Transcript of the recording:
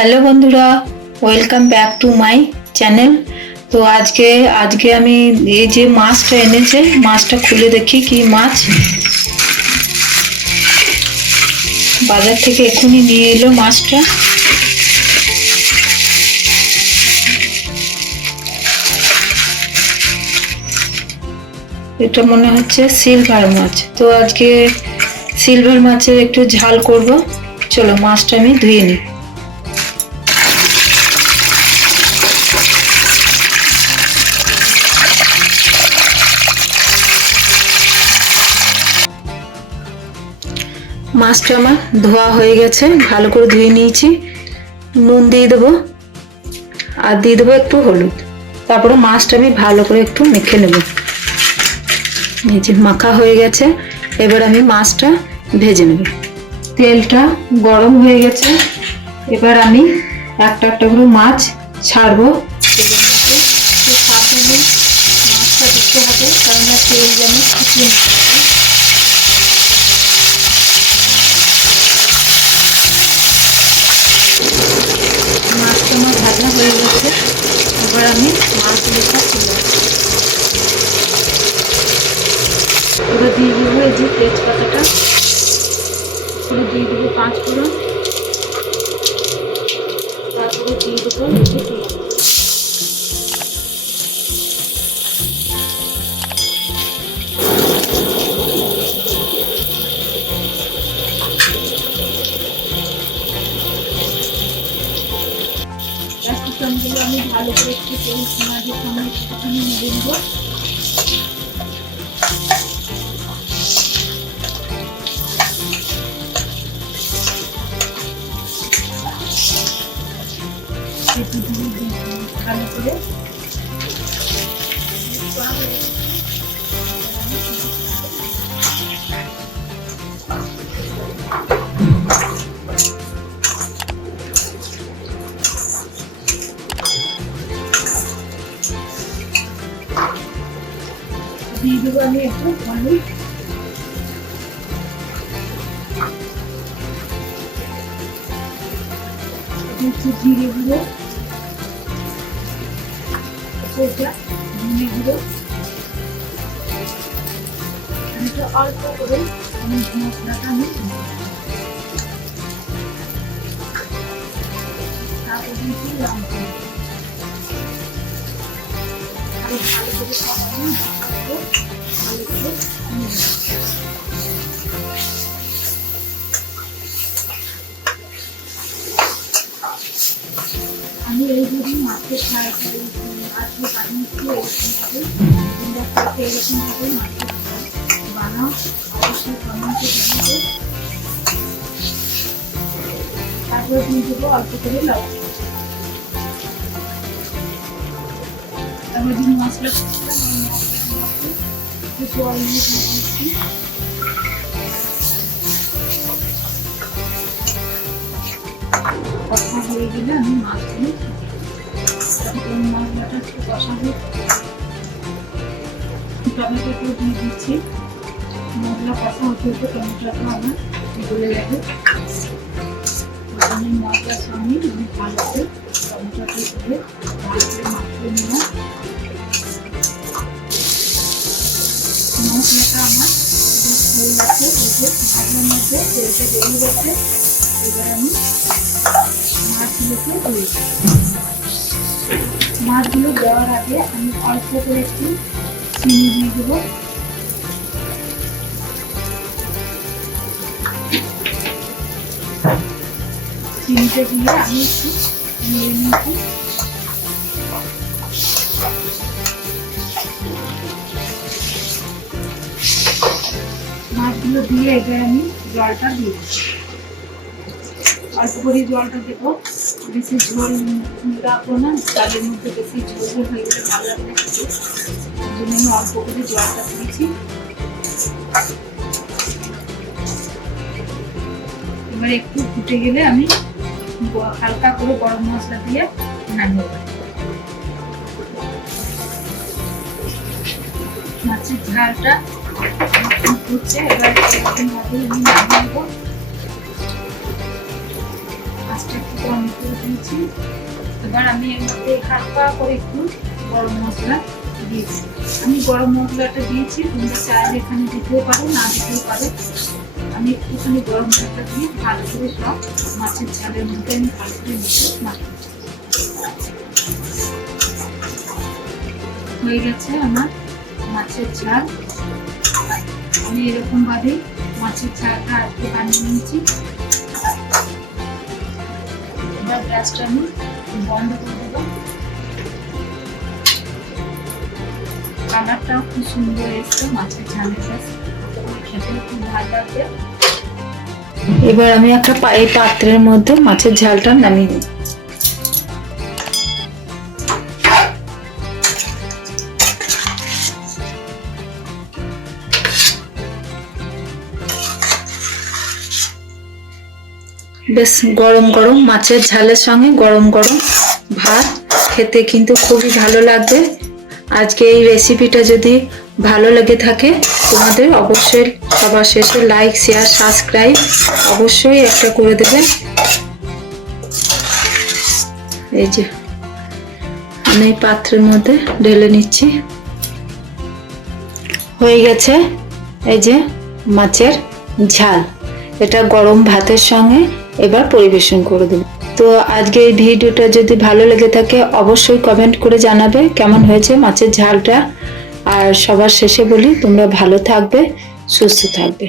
Hello বন্ধুরা, welcome back to my channel. তো আজকে আমি এই যে মাছটা এনেছে, মাছটা খুলে দেখি কি মাছ। বাজার থেকে এখনই নিয়ে এলো মাছটা। এটা মনে হচ্ছে সিলভার মাছ। তো আজকে সিলভার মাছের একটু ঝাল করব। চলো মাছটা আমি ধুয়ে নিই। মাছটা আমার ধোয়া হয়ে গেছে, ভালো করে ধুয়ে নিয়েছি। নুন দিয়ে দেবো আর দিয়ে দেবো একটু হলুদ। তারপরে মাছটা আমি ভালো করে একটু মেখে নেব। এই যে মাখা হয়ে গেছে, এবার আমি মাছটা ভেজে নেব। তেলটা গরম হয়ে গেছে, এবার আমি একটা একটা করে মাছ ছাড়বো। সাবধানে মাছটা দিতে হবে, কারণ তেল যেন শুকিয়ে না থাকে। মাছটা আমার ভাজা হয়ে গেছে, এবার আমি মাছগুলোটা তুলে পুরো দিয়ে দেবো। এই যে তেজপাতাটা পুরো দিয়ে দেবো, 5 ফোড়ন, তারপরে দিয়ে দেবো ক্যাপসিকামগুলো। আমি ভালো করে একটু তেল মাঝে সামনে একটুখানি নেড়ে নেবো। ভালো করে দিয়ে দেবো আমি একটু হলুদ, একটু জিরে গুঁড়ো, এটা ধনে গুঁড়ো, এটা অল্প করে আমি মশলাটা আমি তারপর দিয়েছি লঙ্কা। আরো ভালো করে সবাই ভালো করে আমি এই যদি মাছের ফ্রাই করি আজকে বানিয়েছি এরকমভাবে মাছের বানাও, অবশ্যই কমেন্টে জানাবে। তারপরে দিয়ে দেবো অল্প করে লবণ। তারপরে যদি মশলা জল নিয়ে দিচ্ছি। কষা হয়ে গেলে আমি মাছগুলো মশলাটা একটু কষা হয়ে টমেটোটা দিয়ে দিচ্ছি। মশলা কষা হতে হতে টমেটোটা আমার গলে যাবে। আমি মশলার সঙ্গে আমি ভালো করে টমেটোটা দিয়ে ভালো করে মাখিয়ে নিলাম। মশলাটা আমার হয়ে গেছে, এই যে ভাজার মধ্যে তেলটা বেরিয়ে গেছে। এবার আমি মাছগুলোকে দিয়ে মাছগুলো দেওয়ার আগে আমি অল্প করে একটু চিনি দিয়ে দেবো। চিনিটা দিয়ে আমি একটু নিয়ে নিয়েছি। মাছগুলো দিয়ে এবার আমি জলটা দিয়ে অল্প করে জলটা দেবো। বেশি ঝোল রাখবো না, চালের মধ্যে বেশি ঝোল হয়ে গেলে ভালো লাগবে খেতে। ওই জন্য আমি অল্প করে জলটা দিয়েছি। এবার একটু ফুটে গেলে আমি হালকা করে গরম মশলা দিয়ে নামিয়ে দেবো। মাছের ঝালটা ফুটছে, এবার এরকম ভাবে আমি নামিয়ে নেবো। মাছটা একটু আমি করে দিয়েছি। এবার আমি এর মধ্যে হালকা করে একটু গরম মশলা দিয়েছি। আমি গরম মশলাটা দিয়েছি, তোমরা চাইলে এখানে দিতেও পারো, না দিতেও পারো। আমি একটুখানি গরম মশলা দিয়ে ভালো করে সব মাছের ঝালের মধ্যে আমি ভালো করে মিশিয়ে মাখি। হয়ে গেছে আমার মাছের ঝাল। আমি এরকম ভাবে মাছের ঝালটা আজকে বানিয়ে নিয়েছি। এবার গ্যাসটা আমি বন্ধ করে দেবো। কালারটাও খুব সুন্দর এসছে মাছের ঝালের, খেতে খুব ভালো লাগবে। এবার আমি একটা এই পাত্রের মধ্যে মাছের ঝালটা নামিয়ে দিই। বেশ গরম গরম মাছের ঝালের সঙ্গে গরম গরম ভাত খেতে কিন্তু খুবই ভালো লাগবে। আজকে এই রেসিপিটা যদি ভালো লেগে থাকে তোমাদের অবশ্যই সবার শেষে লাইক, শেয়ার, সাবস্ক্রাইব অবশ্যই একটা করে দেবেন। এই যে আমি এই পাত্রের মধ্যে ঢেলে নিচ্ছি। হয়ে গেছে এই যে মাছের ঝাল, এটা গরম ভাতের সঙ্গে এবার পরিবেশন করে দেব। তো আজকে এই ভিডিওটা যদি ভালো লেগে থাকে অবশ্যই কমেন্ট করে জানাবে কেমন হয়েছে মাছের ঝালটা। আর সবার শেষে বলি তোমরা ভালো থাকবে, সুস্থ থাকবে।